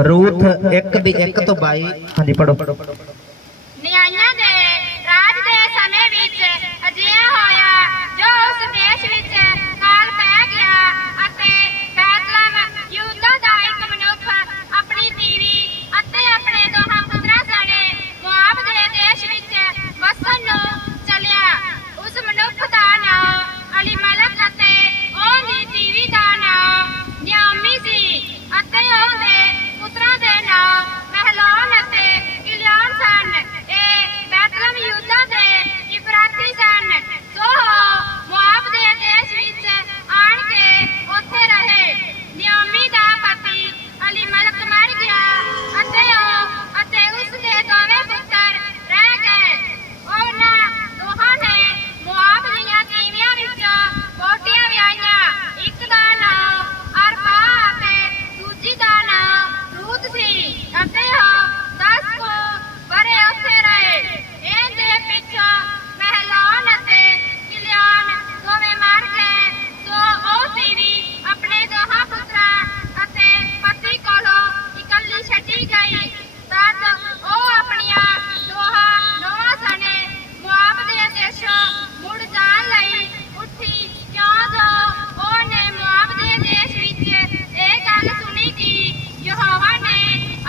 Ruth 1:1-22। हाँ जी पढ़ो। ਨਿਆਂਇਆਂ ਦੇ ਰਾਜ ਦੇ ਸਮੇਂ ਵਿੱਚ ਅਜਿਹਾ ਹੋਇਆ ਜੋ ਉਸ ਦੇਸ਼ ਵਿੱਚ ਕਾਲ ਪੈ ਗਿਆ ਅਤੇ ਬੈਤਲਹਮ ਯਹੂਦਾ ਦਾ ਇੱਕ ਮਨੁੱਖ ਆਪਣੀ ਤੀਵੀ ਅਤੇ ਆਪਣੇ ਦੋਹਾਂ ਪੁੱਤਰਾਂ ਸਣੇ ਮੁਆਬ ਦੇ ਦੇਸ਼ ਵਿੱਚ ਵਸਣ ਨੂੰ ਚੱਲਿਆ। ਉਸ ਮਨੁੱਖ ਦਾ ਨਾਮ ਅਲੀਮਲਕ ਅਤੇ ਉਹਦੀ ਤੀਵੀ ਦਾ ਨਾਮ ਨਿਆਮੀ ਸੀ ਅਤੇ ਉਹਦੇ ਪੁੱਤਰਾਂ ਦੇ ਨਾਮ ਮਹਲੋਨ ਅਤੇ ਗਿਲਿਆਨ ਸਨ। ਇਹ ਬੈਤਲਹਮ ਯਹੂਦਾ ਦੇ ਇਫਰਾਤੀ ਸਨ। ਸੋ ਮੁਆਬ ਦੇ ਦੇਸ਼ ਵਿੱਚ ਆਣ ਕੇ ਉੱਥੇ ਰਹੇ। ਨਿਆਮੀ ਦਾ ਪਤੀ ਅਲੀਮਲਕ ਮਰ ਗਿਆ ਅਤੇ ਉਹ ਅਤੇ ਉਸ ਦੇ ਦੋਵੇਂ ਪੁੱਤਰ ਰਹਿ ਗਏ। ਉਹਨਾਂ ਦੋਹਾਂ ਨੇ ਮੁਆਬ ਦੀਆਂ ਤੀਵੀਆਂ ਵਿੱਚੋਂ ਵਹੁਟੀਆਂ ਵਿਆਹੀਆਂ। ਇੱਕ ਦਾ ਨਾਮ ਅਰਬਾ ਅਤੇ ਦੂਜੀ ਦਾ ਨਾਮ ਰੂਤ ਸੀ ਅਤੇ ਉਹ 10 ਕੁ ਵਰੇ ਉੱਥੇ ਰਹੇ। ਇਹਦੇ ਪਿੱਛੋਂ ਮਹਲੋਨ ਅਤੇ ਗਿਲਿਆਨ ਦੋਵੇਂ ਮਰ ਗਏ। ਸੋ ਉਹ ਤੀਵੀ ਆਪਣੇ ਦੋਹਾਂ ਪੁੱਤਰਾਂ ਅਤੇ ਪਤੀ ਕੋਲੋਂ ਇਕੱਲੀ ਛੱਡੀ ਗਈ। ਤਦ ਉਹ ਆਪਣੀਆਂ ਦੋਹਾਂ ਨੌਵਾਂ ਸਣੇ ਮੁਆਬ ਦੇ ਦੇਸ਼ੋਂ ਮੁੜ ਜਾਣ ਲਈ ਉੱਠੀ, ਕਿਉਂ ਜੋ ਉਹਨੇ ਮੁਆਬ ਦੇ ਦੇਸ਼ ਵਿੱਚ ਇਹ ਗੱਲ ਸੁਣੀ ਕਿ ਯਹੋਵਾ ਨੇ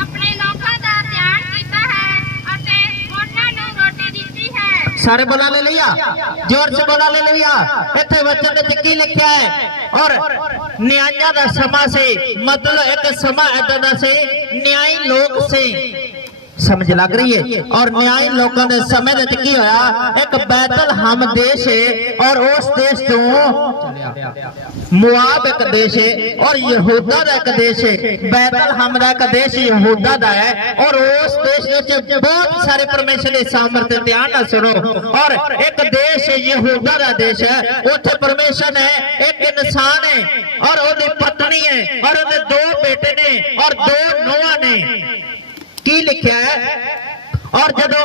ਆਪਣੇ ਲੋਕਾਂ ਦਾ ਧਿਆਨ ਕੀਤਾ ਹੈ ਅਤੇ ਉਹਨਾਂ ਨੂੰ ਰੋਟੀ ਦਿੱਤੀ है। सारे बोला ले लिया, जोर से बोला ले लिया। इत्थे वचन विच की लिखिया है और न्यायियां दा समा से मतलब एक समा ऐसा दा से न्यायी लोग से समझ लग रही है। और न्यायी लोगों के समय दे की होया एक बैतलहम देश है और उस देश तो मुआब एक देश है और यहूदा का एक देश है। बैतलहम का एक देश यहूदा का है और उस देश में बहुत सारे परमेश्वर के सामर्थ्य, ध्यान ना सुनो। और एक देश यहूदा का देश है, उसे परमेश्वर ने एक इंसान है और उसकी पत्नी है और उसके 2 बेटे ने और 2 नौवां ने। की लिखा है और जदों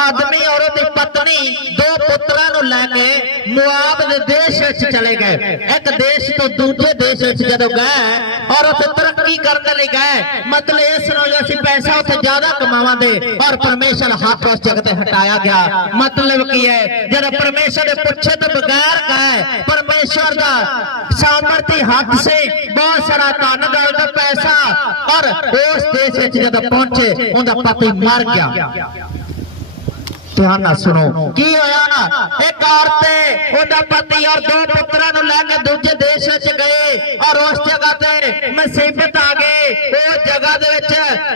आदमी और उसकी पत्नी 2 पुत्रां नूं लैके मुआब दे देश विच चले गए। एक देश तो दूसरे देश विच जदों गए और उत्थे तरक्की करने लई गए, मतलब इस नाल असीं पैसा उत्थे ज्यादा कमावांगे और परमेश्वर हाथ उस जगह ते हटाया गया। मतलब की है जब परमेश्वर दे पुछे तो बगैर गए, परमेश्वर दा सामर्थी हाथ से बहुत सारा धन दौलत पैसा और उस देश विच जदों पहुंचे उनका पति मर गया। ध्यान ना सुनो की होया, एक औरत उनका पति और 2 पुत्रां नूं लैके दूजे देश विच गए और उस जगह ते मुसीबत आ गई। उस जगह दे विच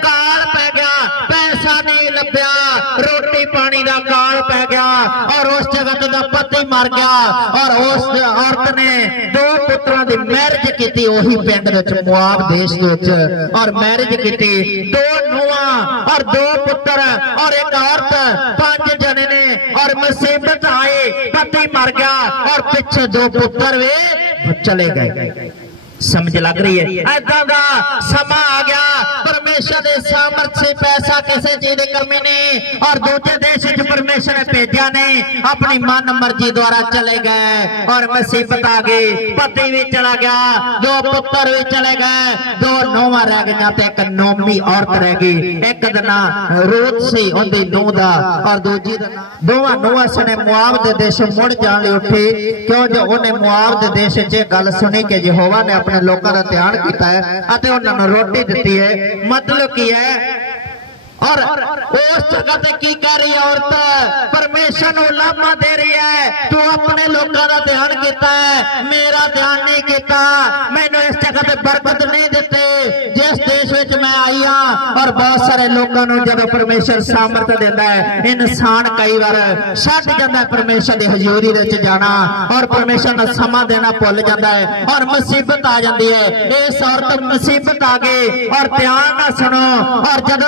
काल पै गया, पैसा नहीं लभ्या, रोटी पानी दा काल पै गया और उस जगह ते दा पति मर गया। और उस औरत ने 2 पुत्रां दी मैरिज कीती ओही पिंड विच मुआब देश दे विच और मैरिज कीती। 2 नूहां और 2 पुत्र और एक औरत, 5 जने ने और मुसीबत आई, पति मर गया और पीछे 2 पुत्र वे चले गए। समझ लग रही है, ऐसा का समा आ गया। परमेश्वर के सामर्थ से पैसा किसी चीज की कमी नहीं और दूसरे देश परमेश्वर ने भेजा नहीं, अपनी मन मर्जी द्वारा चले गए और मुसीबत आ गई। पति भी चला गया, 2 पुत्र भी चले गए, 2 नौवां रह गई तो एक नौवीं औरत रह गई। एक का नाम रूत सी उनकी नूह दा और दूजी दोवां नूहां सने मुआब दे देश मुड़ जाण लई उठी, क्यों जो उन्हें मुआब दे देश च गल सुनी कि यहोवा ने अपने लोगों का ध्यान किया है और उन्होंने रोटी दी है। मतलब की है और उस जगह पे की कह रही है औरत, परमेश्वर को लामा दे रही है, तू अपने लोगों का ध्यान किया है, मेरा ध्यान नहीं किया, मैंने इस जगह पे बरकत नहीं दी जिस देश में मैं आई हाँ। और बहुत सारे लोगों को जब परमेश्वर सामर्थ देता है, इंसान कई बार छड्ड जाता है परमेश्वर की हजूरी में जाना और परमेश्वर का समा देना भुल जाता है और मुसीबत आ जाती है। इस औरत मुसीबत आ गई और ध्यान ना सुनो। और जब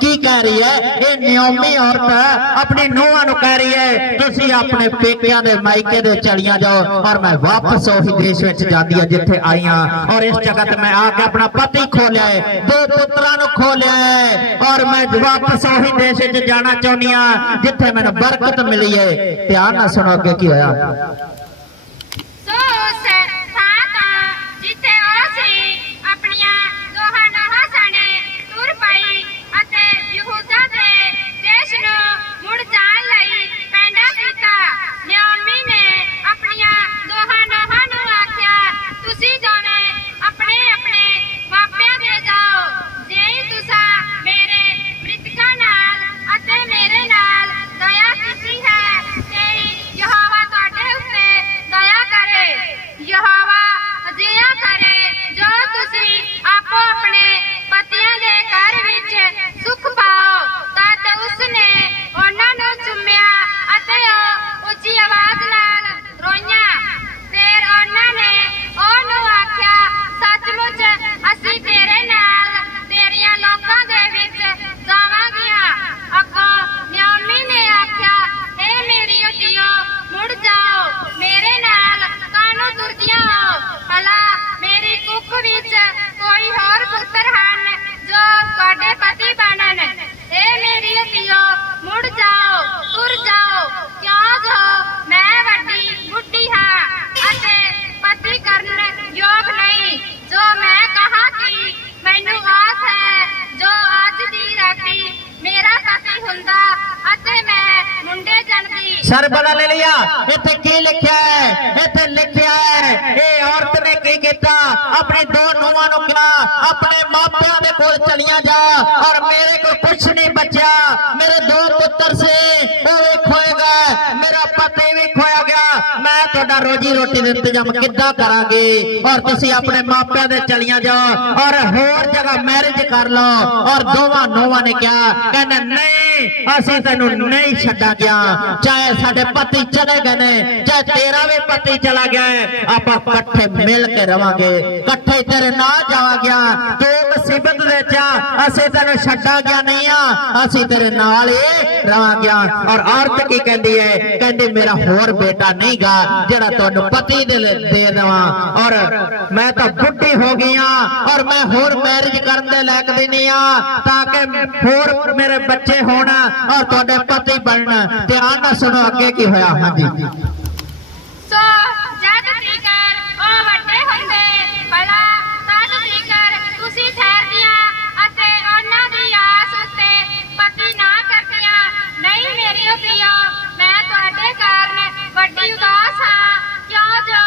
की कह रही है, ये नियोमी औरत अपनी नूहां नूं कह रही है, तुसीं अपने पेकियां दे मायके दे चलिया जाओ और मैं वापस उही देश विच जांदी हां जिथे आई हां। और इस जगह ते मैं आके अपना पति खो लिया है, 2 पुत्रां नूं खो लिया है और मैं वापस उही देश विच जाना चाहुंदी हां जिथे मैनूं बरकत मिली है। ध्यान नाल सुणो अगे की होया। सो उस थां तो जिथे ओ सी अपणियां दोहां ਆਪਣੇ ਪਤੀਆਂ ਦੇ ਘਰ ਵਿੱਚ ਸੁੱਖ ਪਾਓ। ਤਦ ਉਸਨੇ ਉਹਨਾਂ ਨੂੰ ਚੁੰਮਿਆ ਅਤੇ ਉਹ ਉੱਚੀ ਆਵਾਜ਼ ਨਾਲ ਰੋਈਆਂ। ਫਿਰ ਉਹਨਾਂ ਨੇ ਉਹਨੂੰ ਆਖਿਆ, ਸੱਚਮੁੱਚ ਅਸੀਂ ਤੇਰੇ ਨਾਲ ਤੇਰੀਆਂ ਲੋਕਾਂ ਦੇ ਵਿੱਚ ਜਾਵਾਂਗੀਆਂ। ਅੱਗੋਂ ਨਿਓਮੀ ਨੇ ਆਖਿਆ, ਇਹ ਮੇਰੀ ਧੀਓ, ਮੁੜ ਜਾਓ, ਮੇਰੇ ਨਾਲ ਕਾਹਨੂੰ ਤੁਰਦੀਆਂ ਹੋ? ਭਲਾ ਮੇਰੀ ਕੁੱਖ ਵਿੱਚ ਕੋਈ ਹੋਰ ਪੁੱਤਰ ਹਨ ਜੋ ਤੁਹਾਡੇ ਪਤੀ ਬਣਨ। ਇਹ ਮੇਰੀ ਧੀਓ, ਮੁੜ ਜਾਓ, ਤੁਰ ਜਾਓ, ਕਿਉਂ ਜੋ ਮੈਂ ਵੱਡੀ ਬੁੱਢੀ ਹਾਂ ਅਤੇ ਪਤੀ ਕਰਨ ਯੋਗ ਨਹੀਂ। ਜੋ ਮੈਂ ਕਹਾ ਕਿ ਮੈਨੂੰ ਆਸ ਹੈ ਜੋ ਅੱਜ ਦੀ ਰਾਤੀ ਮੇਰਾ ਪਤੀ ਹੁੰਦਾ ਅਤੇ ਮੈਂ ਮੁੰਡੇ ਜਨਦੀ। ਸਰਬਲਾ ਲੈ ਲਿਆ। ਇੱਥੇ ਕੀ ਲਿਖਿਆ ਹੈ? ਇੱਥੇ ਲਿਖਿਆ ਹੈ ਇਹ ਔਰਤ ਨੇ ਕੀ ਕੀਤਾ? ਆਪਣੀ ਦੋ ਨੂੰਹਾਂ ਨੂੰ ਕਿਹਾ ਆਪਣੇ ਮਾਪਿਆਂ ਦੇ ਕੋਲ ਚਲੀਆਂ ਜਾ, ਔਰ ਮੇਰੇ ਕੋਲ ਕੁਛ ਨਹੀਂ ਬਚਿਆ। ਮੇਰੇ ਦੋ ਪੁੱਤਰ ਸੇ ਉਹ ਵੀ ਖੋਏਗਾ, ਮੇਰਾ ਪਤੀ ਵੀ ਖੋਇਆ ਗਿਆ। ਮੈਂ ਤੁਹਾਡਾ ਰੋਜੀ ਰੋਟੀ ਦਾ ਇੰਤਜ਼ਾਮ ਕਿੱਦਾਂ ਕਰਾਂਗੇ? ਔਰ ਤੁਸੀਂ ਆਪਣੇ ਮਾਪਿਆਂ ਦੇ ਚਲੀਆਂ ਜਾਓ ਔਰ ਹੋਰ ਜਗ੍ਹਾ ਮੈਰਿਜ ਕਰ ਲਓ। ਔਰ ਦੋਵਾਂ ਨੂੰਹਾਂ ਨੇ ਕਿਹਾ, ਕਹਿੰਦੇ ਨਹੀਂ ਅਸੀਂ ਤੈਨੂੰ ਨਹੀਂ ਛੱਡਾਂਗੇ, ਚਾਹੇ ਸਾਡੇ ਪਤੀ ਚਲੇ ਗਏ ਨੇ, ਚਾਹੇ ਤੇਰਾ ਵੀ ਪਤੀ ਚਲਾ ਗਿਆ ਹੈ, ਆਪਾਂ ਇਕੱਠੇ ਮਿਲ ਕੇ ਰਵਾਂਗੇ, ਇਕੱਠੇ ਤੇਰੇ ਨਾਲ ਜਾਵਾਂਗੇ। ਤੂੰ ਮੁਸੀਬਤ ਵਿੱਚ ਆ, ਅਸੀਂ ਤੈਨੂੰ ਛੱਡਾਂਗੇ ਨਹੀਂ ਆ, ਅਸੀਂ ਤੇਰੇ ਨਾਲ ਹੀ ਰਵਾਂਗੇ। ਔਰ ਔਰਤ ਕੀ ਕਹਿੰਦੀ ਹੈ? ਕਹਿੰਦੀ ਮੇਰਾ ਹੋਰ ਬੇਟਾ ਨਹੀਂ ਗਾ ਜਿਹੜਾ ਤੁਹਾਨੂੰ ਪਤੀ ਦੇ ਦੇਵਾਂ, ਔਰ ਮੈਂ ਤਾਂ ਬੁੱਢੀ ਹੋ ਗਈ ਆ ਔਰ ਮੈਂ ਹੋਰ ਮੈਰਿਜ ਕਰਨ ਦੇ ਲਾਇਕ ਵੀ ਨਹੀਂ ਆ ਤਾਂ ਕਿ ਹੋਰ ਮੇਰੇ ਬੱਚੇ ਹੋਣ ਔਰ ਤੁਹਾਡੇ ਪਤੀ ਬਣਨ। ਧਿਆਨ ਨਾਲ ਸੁਣੋ ਅੱਗੇ ਕੀ ਹੋਇਆ। ਹਾਂਜੀ, ਸੋ ਜਦ ਤੀਕਰ ਉਹ ਵੱਡੇ ਹੁੰਦੇ, ਭਲਾ ਤਦ ਤੀਕਰ ਤੁਸੀਂ ਠਹਿਰਦੀਆਂ ਅਤੇ ਉਹਨਾਂ ਦੀ ਆਸ ਉੱਤੇ ਪਤੀ ਨਾ ਕਰਦੀਆਂ। ਨਹੀਂ ਮੇਰੀ ਧੀਓ, ਮੈਂ ਤੁਹਾਡੇ ਕਾਰਨ ਵੱਡੀ ਉਦਾਸ ਹਾਂ, ਕਿਉਂ ਜੋ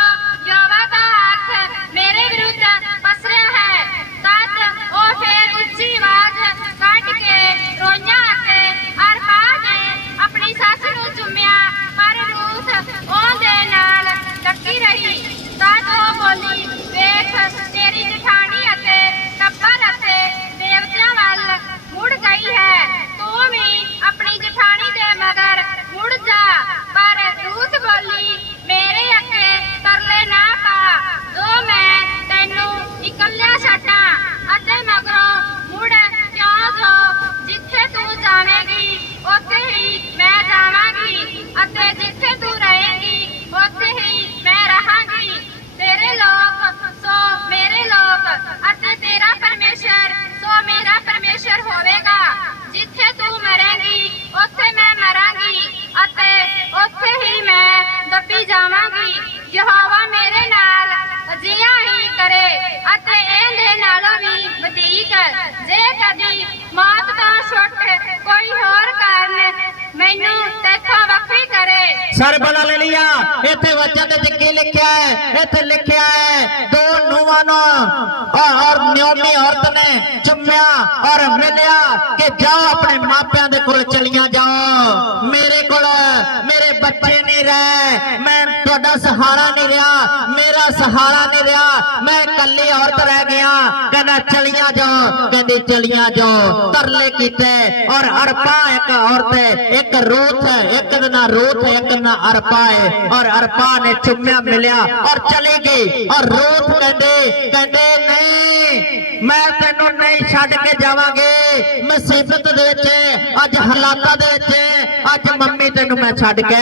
ਯਹੋਵਾ ਦਾ ਹੱਥ ਮੇਰੇ ਵਿਰੁੱਧ ਪਸਰਿਆ ਹੈ। ਤਦ ਉਹ ਫਿਰ ਉੱਚੀ ਆਵਾਜ਼ ਕੱਢ ਕੇ ਰੋਈਆਂ ਅਤੇ ਅਰਪਾ ਨੇ ਆਪਣੀ ਸੱਸ ਨੂੰ ਚੁੰਮਿਆ, ਪਰ ਰੂਥ ਉਹਦੇ ਨਾਲ ਲੱਗੀ ਰਹੀ। ਤਦ ਉਹ ਬੋਲੀ, ਵੇਖ ਤੇਰੀ ਜਠਾਣੀ ਅਤੇ ਟੱਬਰ ਅਤੇ ਦੇਵਤਿਆਂ ਵੱਲ ਮੁੜ ਗਈ ਹੈ, ਤੂੰ ਵੀ ਆਪਣੀ ਜਠਾਣੀ ਦੇ ਮਗਰ ਮੁੜ ਜਾ। ਪਰ ਰੂਥ ਬੋਲੀ, ਮੇਰੇ ਅੱਗੇ ਤਰਲੇ ਨਾ ਪਾ, ਜੋ ਮੈਂ ਤੈਨੂੰ ਇਕੱਲਿਆਂ ਛੱਡਾਂ ਅਤੇ ਮਗਰੋਂ ਮੁੜ, ਕਿਉਂ ਜੋ ਜਿੱਥੇ ਤੂੰ ਜਾਵੇਂਗੀ ਉੱਥੇ ਹੀ ਮੈਂ ਜਾਵਾਂਗੀ ਅਤੇ ਜਿੱਥੇ ਤੂੰ ਰਹੇਂਗੀ ਉੱਥੇ ਹੀ ਮੈਂ ਰਹਾਂਗੀ। ਤੇਰੇ ਲੋਕ ਸੋ ਮੇਰੇ ਲੋਕ ਅਤੇ ਤੇਰਾ ਪਰਮੇਸ਼ਰ ਸੋ ਮੇਰਾ ਪਰਮੇਸ਼ਰ ਹੋਵੇਗਾ। ਜਿੱਥੇ ਤੂੰ ਮਰੇਂਗੀ ਉੱਥੇ ਮੈਂ ਮਰਾਂਗੀ ਅਤੇ ਉੱਥੇ ਹੀ ਮੈਂ ਦੱਬੀ ਜਾਵਾਂਗੀ। ਯਹੋਵਾ ਮੇਰੇ ਨਾਲ ਅਜਿਹਾ ਹੀ ਕਰੇ ਅਤੇ ਇਹਦੇ ਨਾਲੋਂ ਵੀ ਵਧੇਕ, ਜੇ ਕਦੀ ਮੌਤ ਤੋਂ ਛੁੱਟ ਕੋਈ ਹੋਰ ਕਾਰਨ ਮੈਨੂੰ ਤੇਥੋਂ ਵੱਖਰੀ ਕਰੇ। ਸਰਬਲਾ ਲੈ ਲਿਆ। ਇੱਥੇ ਵਚਨ ਦੇ ਵਿੱਚ ਕੀ ਲਿਖਿਆ ਹੈ? ਇੱਥੇ ਲਿਖਿਆ ਹੈ ਦੋ ਨੂੰਹਾਂ ਨੂੰ ਔਰ ਨਿਓਮੀ ਔਰਤ ਨੇ ਚੁੰਮਿਆ ਔਰ ਮਿਲਿਆ ਕਿ ਜਾਓ ਆਪਣੇ ਮਾਪਿਆਂ ਦੇ ਕੋਲ ਚਲੀਆਂ ਜਾਓ, ਮੇਰੇ ਕੋਲ ਮੇਰੇ ਬੱਚੇ ਨਹੀਂ ਰਹੇ, ਮੈਂ ਤੁਹਾਡਾ ਸਹਾਰਾ ਨਹੀਂ ਰਿਹਾ, ਮੇਰਾ ਸਹਾਰਾ ਨਹੀਂ ਰਿਹਾ, ਮੈਂ ਇਕੱਲੀ ਔਰਤ ਰਹਿ ਗਿਆ। ਕਹਿੰਦਾ ਚਲੀਆਂ ਜਾਓ, ਕਹਿੰਦੀ ਚਲੀਆਂ ਜਾਓ। ਤਰਲੇ ਕੀਤੇ ਔਰ ਅਰਪਾ ਇੱਕ ਔਰਤ ਹੈ, ਇੱਕ ਰੂਥ ਹੈ, ਇੱਕ ਦਾ ਨਾਂ ਰੂਥ ਹੈ, ਇੱਕ ਦਾ ਨਾਂ ਅਰਪਾ ਹੈ। ਔਰ ਅਰਪਾ ਨੇ ਚੁੰਮਿਆ ਮਿਲਿਆ ਔਰ ਚਲੀ ਗਈ। ਔਰ ਰੂਥ ਕਹਿੰਦੇ ਨਹੀਂ ਮੈਂ ਤੈਨੂੰ ਨਹੀਂ ਛੱਡ ਕੇ ਜਾਵਾਂਗੇ। ਮੁਸੀਬਤ ਦੇ ਵਿੱਚ, ਅੱਜ ਹਾਲਾਤਾਂ ਦੇ ਵਿੱਚ, ਅੱਜ ਮੰਮੀ ਤੈਨੂੰ ਮੈਂ ਛੱਡ ਕੇ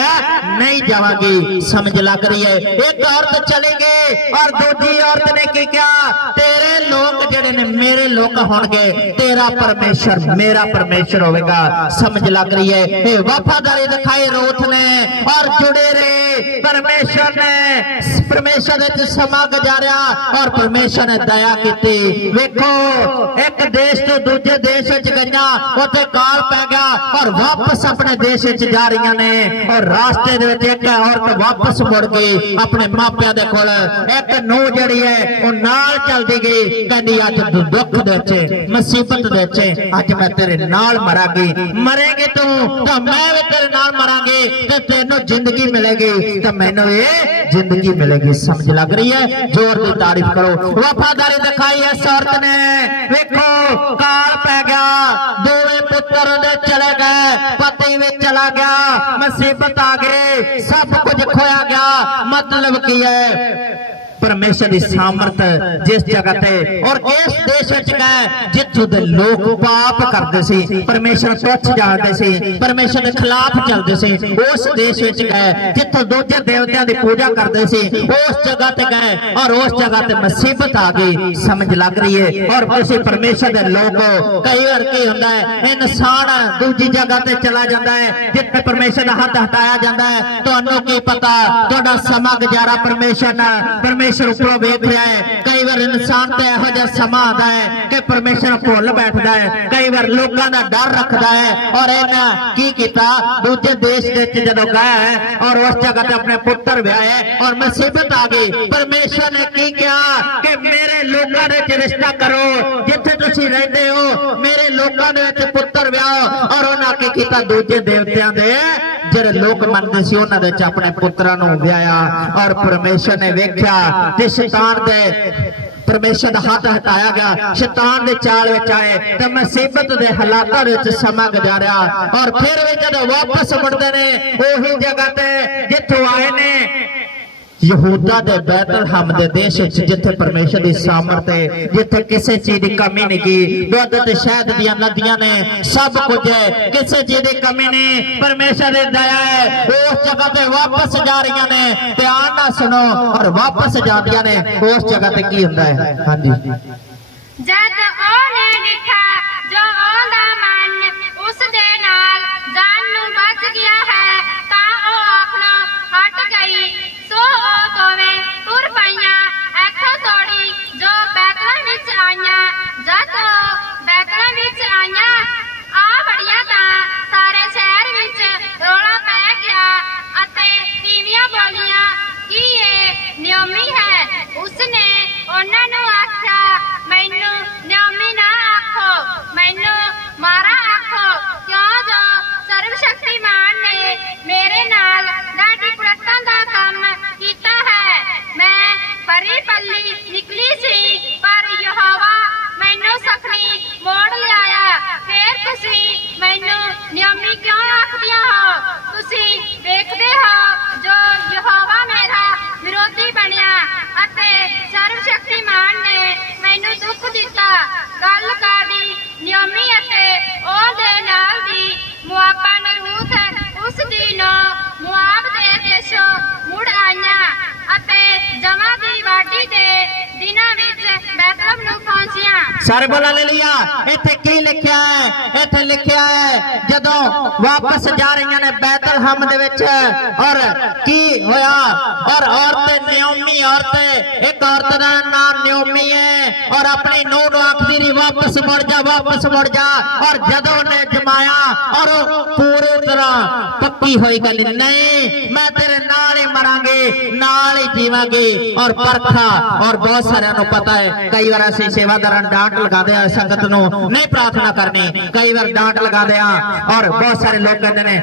ਨਹੀਂ ਜਾਵਾਂਗੀ। ਸਮਝ ਲੱਗ ਰਹੀ ਹੈ? ਇੱਕ ਔਰਤ ਚਲੀ ਗਈ ਔਰ ਦੂਜੀ ਔਰਤ ਨੇ ਕੀ ਕਿਹਾ? ਤੇਰੇ ਲੋਕ ਜਿਹੜੇ ਨੇ ਮੇਰੇ ਲੋਕ ਹੋਣਗੇ, ਤੇਰਾ ਪਰਮੇਸ਼ਰ ਮੇਰਾ ਪਰਮੇਸ਼ਰ ਹੋਵੇਗਾ। ਸਮਝ ਲੱਗ ਰਹੀ ਹੈ? ਇਹ ਵਫਾਦਾਰੀ ਦਿਖਾਈ ਰੂਥ ਨੇ ਔਰ ਜੁੜੇ ਰਹੇ ਪਰਮੇਸ਼ਰ ਨੇ, ਪਰਮੇਸ਼ਰ ਦੇ ਸਮਾਂ ਗੁਜ਼ਾਰਿਆ ਔਰ ਪਰਮੇਸ਼ਰ ਨੇ ਦਇਆ ਕੀਤੀ। ਵੇਖੋ ਇੱਕ ਦੇਸ਼ ਤੋਂ ਦੂਜੇ ਦੇਸ਼ ਵਿੱਚ गईयां उत्थे काल पै गया और वापस अपने देश विच जा रही ने और रास्ते दे विच एक औरत वापस मुड़ गई अपने मापियां दे कोल। एक नूं जिहड़ी है वो नाल चलदी गई, कहंदी अज तू दुख दे विच मुसीबत दे विच अज मैं तेरे नाल मरांगी, मरेगी तू तो मैं भी तेरे नाल मरांगी ते तैनूं जिंदगी मिलेगी तो मैनूं ये जिंदगी मिलेगी। समझ लग रही है? जोर दी तारीफ करो। वफादारी दिखाई इस औरत ने। वेखो काल पै गया, दोवें पुत्र दे चले गए, पति भी चला गया, मुसीबत आ गई, सब कुछ खोया गया। मतलब की है परमेश्वर की सामर्थ जिस जगह ते और इस देश विच गए जिथों दे लोग पाप करते सी, परमेश्वर तुच्छ जाणदे सी, परमेश्वर के खिलाफ चलते सी, उस देश विच गए जिथों दूजे देवतां की पूजा करते सी, उस जगह ते गए और उस जगह ते मुसीबत आ गई। समझ लग रही है? और तुसीं परमेश्वर के लोग कई बार की हुंदा है इंसान दूजी जगह ते चला जाता है जिथे परमेश्वर का हथ हटाया जाता है। तुहानूं की पता तुहाडा समा गुजारा परमेश्वर नाल परमेश्वर उपरों वेख रहा है। कई बार इंसान ते इहो जिहा समा आंदा है कि परमेश्वर भुल बैठदा है, कई बार लोकां दा डर रखदा है और इन्हां की कीता दूजे देश दे विच जदों गया है और उस जगह ते अपने पुत्र विआहे और मुसीबत आ गई। परमेश्वर ने की कहा कि मेरे लोकां दे विच रिश्ता करो, जिथे तुसीं रहिंदे हो मेरे लोकां दे विच पुत्र विआहो। और उन्हां की कीता दूजे देवतियां दे ਜਿਹੜੇ लोग मनते सी उन्हां दे विच अपने पुत्रां नूं विआया और परमेश्वर ने वेख्या ते शैतान दे परमेश्वर का हाथ हटाया गया, शैतान के चाल विच आए ते मुसीबत के हालातां विच समा गुजारिया और फिर भी जब वापस मुड़दे ने उही जगह ते जिथों आए ने यहूदा दे बैतलहम दे देश जिथे परमेश्वर की सामर्थ है, जिथे किसी चीज की कमी नहीं की, दुध ते शहद दी नदियां ने, सब कुछ है, किसी चीज की कमी नहीं, परमेश्वर की दया है। उस जगह पे वापस जा रही ने, ध्यान ना सुनो, और वापस जांदियां ने उस जगह पे की हुंदा है। हां जी, जद ओने लिखा जो ओंदा मन उस दे नाल जान नूं बच गया है तां ओ आखना हट गई। सो ओ दोवें तुर पईयां इत्थों तोड़ी जो बैतलहम विच आईयां। जद ओ बैतलहम विच आईयां आ वड़ियां तां सारे शहर विच रौला पै गया अते टीवियां बोलियां कि ये नियोमी है। उसने उन्हां नूं आख्या मैनू नियोमी ना आखो, मैनू मारा आखो, क्यों जो सर्वशक्तिमान ने मेरे नाल गाड़ी पलटन दा काम कीता है। मैं परी पल्ली निकली सी पर यहोवा मैनू सखनी मोड़ लिआया। फिर तुसी मैनू नियोमी क्यों आखदियां हो? तुसी वेखदे हो जो यहोवा मेरा विरोधी बनिया अते सर्वशक्तिमान ने मैनू दुख दिता। गल कादी नियोमी अते ओहदे नाल दी मुआबन रूथ उस दी नौ मुआब दे देशों मुड़ आईयां अते जमा दी वाडी दे दिनां विच बैतलहम नूं पहुंचियां। सारे बोल हालेलुया। इत्थे की लिखिया है? इत्थे लिखिया है जदों वापस जा रही ने बैतलहम दे विच और की होया और औरत नियोमी, औरत एक औरत दा नाम नियोमी है और अपनी नूं नूं आखदी रही वापस मुड़ जा, वापस मुड़ जा। और जदों ने जमाया और पूरी तरह पक्की हुई गल नहीं मैं तेरे नाल ही मरांगे, नाल ही जीवांगे। और परखा और बहुत सारे नूं पता है कई बार असीं सेवादारां डांट लगाते हैं संगत नूं नहीं प्रार्थना करनी, कई बार डांट लगाते हैं और बहुत सारे लोग कहते हैं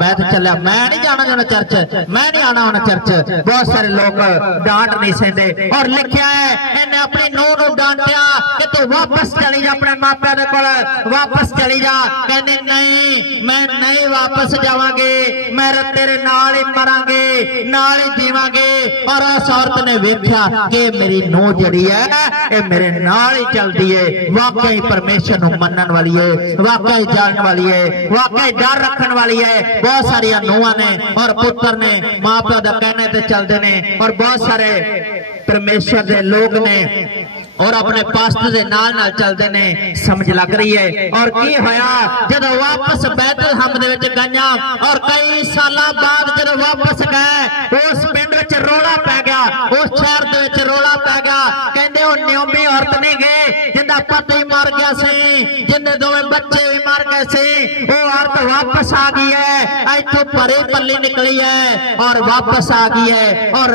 मैं तो चलिया, मैं नहीं जाना चर्च, मैं नहीं आना होना चर्च। बहुत सारे लोग डांट नहीं सहते और लिखिया है इन्हें अपनी नूं नूं डांटिया कि तू वापस चली जा अपने मापिया दे कोल, वापस चली जा। कहने नहीं मैं नहीं वापस जावांगे, मैं तेरे नाल ही मरांगे, नाल ही जीवांगे। और उस औरत ने वेख्या कि मेरी नूं जड़ी है ये मेरे नाल ही चलती है, वाकई परमेश्वर नूं मनन वाली है, वाकई जानने वाली है, वाकई डर रखने वाली है। बहुत सारी नूहां ने और पुत्र ने मां प्यो दा कहने ते चलदे ने और बहुत सारे परमेश्वर दे लोग ने और अपने पास्टर दे नाल नाल चलदे ने। समझ लग रही है? और की होया जदों वापस बैतलहम दे विच गईयां और कई सालां बाद जदों वापस गए उस पिंड विच रोला पै गया, उस शहर दे विच रोला पै गया। कहंदे ओ नियोमी औरत नहीं गए जिंदा पति मर गया सी, जिंदे दोवें बच्चे वापस आ गई है, इथों परे पल्ली निकली है और वापस आ गई है। और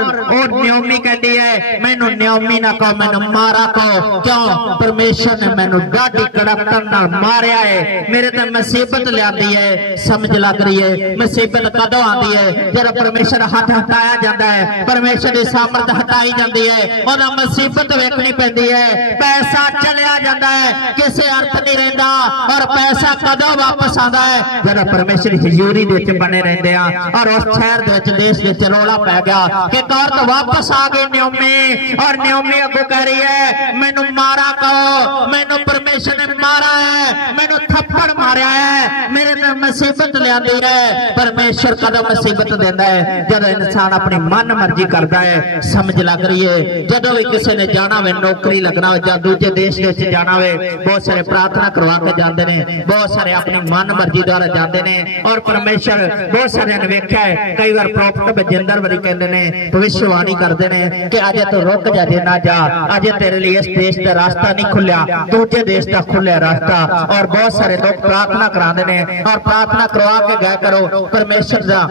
न्योमी कहती है मैनू न्योमी ना कहो, मैनू मारा कहो। क्यों? परमेश्वर ने मैनू डाढ़ी कड़कन नाल मारिया है, मेरे ते मुसीबत लियादी है। समझ लग रही है मुसीबत कदों आती है? जब परमेश्वर हाथ हटाया जाता है, परमेश्वर की सामर्थ हटाई जाती है, और मुसीबत वेखनी पैंदी है। पैसा चलिया जाता है, किसी अर्थ नहीं रहिंदा। और पैसा कदों वापस आता है? जब परमेश्वर की हजूरी दे विच बने रहंदे हैं। और उस शहर दे विच देश दे विच रौला पै गया कि औरत वापस आ गई न्योमी। और न्योमी अगों कह रही है मैनू मारा कहो, मैनू परमेश्वर ने मारा है, मैनू थप्पड़ मारिया है, मेरे ते मुसीबत लियादी है। परमेश्वर कदों मुसीबत देंदा है? जब इंसान अपनी मन मर्जी करता है। समझ लग रही है? जदों भी किसी ने जाना वे, नौकरी लगना हो या दूजे देश दे विच जाना वे, बहुत सारे प्रार्थना करवा के जाते हैं, बहुत सारे अपनी मन मर्जी द्वारा जाते हैं। और परमेश्वर बहुत सारे ने वेख्या है, कई बार प्रॉफिट बजिंदर वरी कहते हैं, भविष्यवाणी करते हैं कि अजे तो रुक जा, जे ना जा, अजे तेरे लिए इस देश का रास्ता नहीं खुलिया, दूजे देश का खुलिया रास्ता। और बहुत सारे लोग प्रार्थना कराते हैं और प्रार्थना करवा के गए करो। परमेश्वर का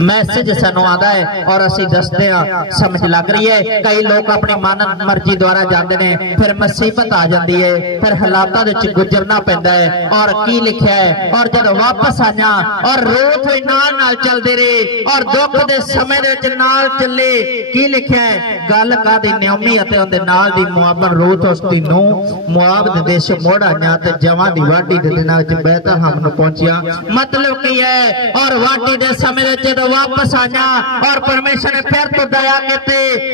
मैसेज सानू आता है और असी दसते हैं। समझ लग रही है? कई लोग अपनी मन मर्जी द्वारा जाते हैं, फिर मुसीबत आ जाती है, फिर हालातों विच गुजरना पैंदा है। और की लिखा है? और जब वापस आया और रूथ भी नाल नाल चलदे रहे और दुख दे समय दे विच नाल चले। की लिखा है? गल कादी न्योमी अते उहदे नाल दी मुआबन रूथ उसदी नूं मुआब दे देश मुड़ आया ते जवां दी वाढी दे दिनां विच बैतलहम नूं पहुंचिया। मतलब की है? और वाढी दे समय दे जदों वापस आया और परमेश्वर ने फिर तो दया की,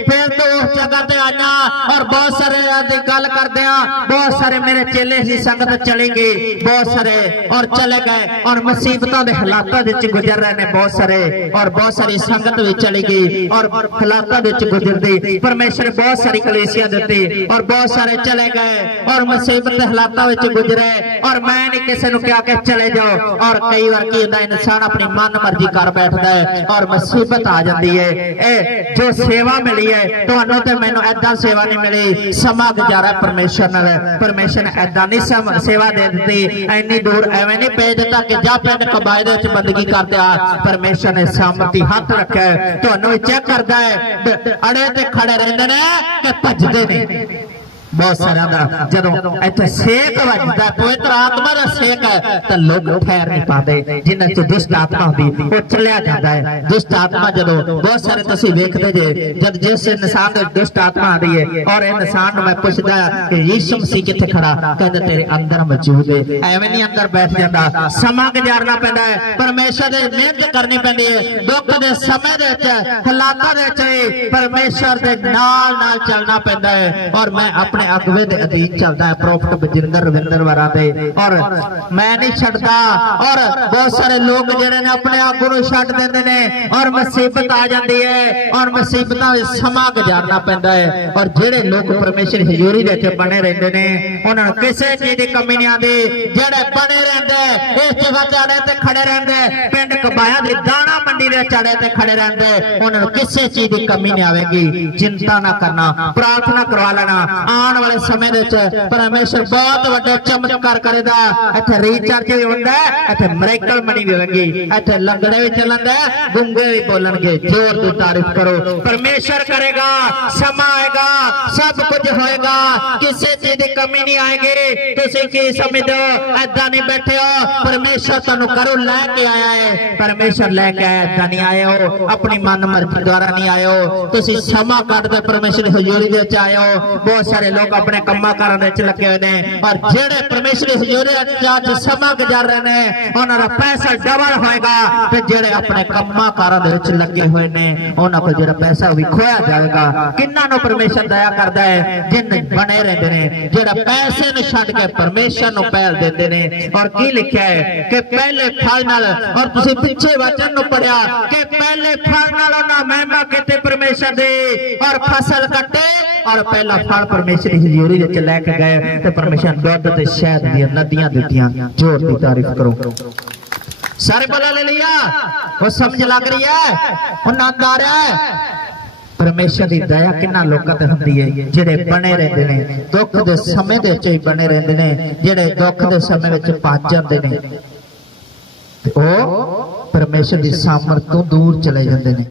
फिर तो उस जगह ते आया। और बहुत सारे दी गल करदे आ, बहुत सारे मेरे चेले सी संगत चले गए, बहुत सारे और चले गए और मुसीबतों के हालातों विच गुजर रहे ने बहुत सारे। और बहुत सारी संगत भी चली गई और हालातों विच गुजरदी परमेश्वर बहुत सारी कलीसिया दी और बहुत सारे चले गए और मुसीबत के हालातों विच गुजरे। और मैं नहीं किसी नूं कहा कि चले जाओ। और कई बार की होंदा इंसान अपनी मन मर्जी कर बैठता है और मुसीबत आ जाती है। ए जो सेवा मिली है तुहानूं ते मैनूं ऐदां सेवा नहीं मिली, समा गुजारा परमेश्वर नाल। परमेश्वर ने ऐदां नहीं सेवा दे दी, इन्नी दूर एवें नहीं भेज दिता कि जा पिंड कबाए दे विच बंदगी करते आ। परमेश्वर ने सामर्थी हाथ रखा है, तुहानूं चेक करदा है। अड़े ते खड़े रहिंदे ने कि भजदे ने। बहुत सारा दा जदों इत्थे सेक वजदा, पवित्र आत्मा दा सेक है, तो लोग ठहर नहीं पाते। जिन्हां च दुष्ट आत्मा होंदी वो चलिया जाता है। दुष्ट आत्मा जदों बहुत सारे तुसीं वेखदे जे, जद जिस इंसान दे दुष्ट आत्मा आती है और इंसान मैं पूछदा कि यीशु मसीह कित्थे खड़ा, कहंदे तेरे अंदर मौजूद है। एवें नहीं अंदर बैठ जाता, समा गुजारना पैंदा है, परमेश्वर दे मेहनत करनी पैंदी है। दुख दे समय दे विच हालातां दे विच परमेश्वर दे नाल नाल चलना पैंदा है। और मैं अपने अगवे दे अधीन चलता है, प्रॉफिट बजिंदर रविंदर वरा दे, और मैं नहीं छड्डदा। और बहुत सारे लोग जिहड़े ने अपने आगू नूं छड्ड दिंदे ने और मुसीबत आ जाती है और मुसीबतां विच समा गुजारना पैंदा है। और जिहड़े लोग परमेश्वर दी हजूरी दे विच बने रहंदे ने उन्हां नूं किसी चीज दी कमी नहीं आती। जिहड़े बने रहंदे इस जगह चढ़े ते खड़े रहंदे, पिंड कबाया दी दाणा मंडी दे चढ़े ते खड़े रहंदे, उन्हां नूं किसी चीज दी कमी नहीं आवेगी। चिंता ना करना, प्रार्थना करवा लेना। आने वाले समय दे विच परमेश्वर बहुत वड्डे चमत्कार करेगा। इत्थे रीचार्ज भी हुंदा है, इत्थे मिरेकल मनी भी होगी, इत्थे लंगड़े भी चलणगे, गुंगे भी बोलणगे। जोर दी तारीफ करो। परमेश्वर करेगा, समा आएगा, सब कुछ होएगा, किसी चीज की कमी नहीं आएगी। तुसीं की समझदे हो? ऐदां नहीं बैठे हो, परमेश्वर तुहानूं करो लैके आया है। परमेश्वर लैके आया, ऐदां नहीं आए हो, अपनी मन मर्जी द्वारा नहीं आए हो। तुसीं समा कढदे परमेश्वर दी हजूरी दे विच आए हो। बहुत सारे लोग अपने कम्मा कारां दे विच लगे हुए ने और जेड़े परमेश्वर दी हजूरी विच समा गुजार रहे ने उन्हां दा पैसा डबल होएगा, ते जेड़े अपने कम्मा कारां दे विच लगे हुए ने उन्हां कोल जेड़ा पैसा भी खोया जाएगा। किन्हां नूं परमेश्वर दया करदा है? जिन बने रहंदे ने, जेड़ा पैसे नूं छड्ड के परमेश्वर नूं पहल देंदे ने। और की लिखिया है कि पहले फल नाल, और तुसीं पिछे वचन नूं पढ़िया कि पहले फल नाल उन्हां महिमा कीती परमेश्वर दी, और फसल कट्टे और पहला फल परमेश्वर की हजूरी विच लैके गए ते परमेश्वर दुध ते शहद दी नदियां दित्तियां। जोर दी तारीफ करो। सारे बोला ले लिया? वो समझ लग रही है? आनंद आ रहा है? परमेश्वर की दया किन्ना लोकां ते हुंदी है, जिहड़े बने रहंदे ने दुख दे समय दे विच ही बने रहंदे ने, जिहड़े दुख दे समय विच भज जांदे ने। ਤੇ ਉਹ ਪਰਮੇਸ਼ਰ ਦੀ ਸਾਮਰਥ ਤੋਂ ਦੂਰ ਚਲੇ ਜਾਂਦੇ ਨੇ।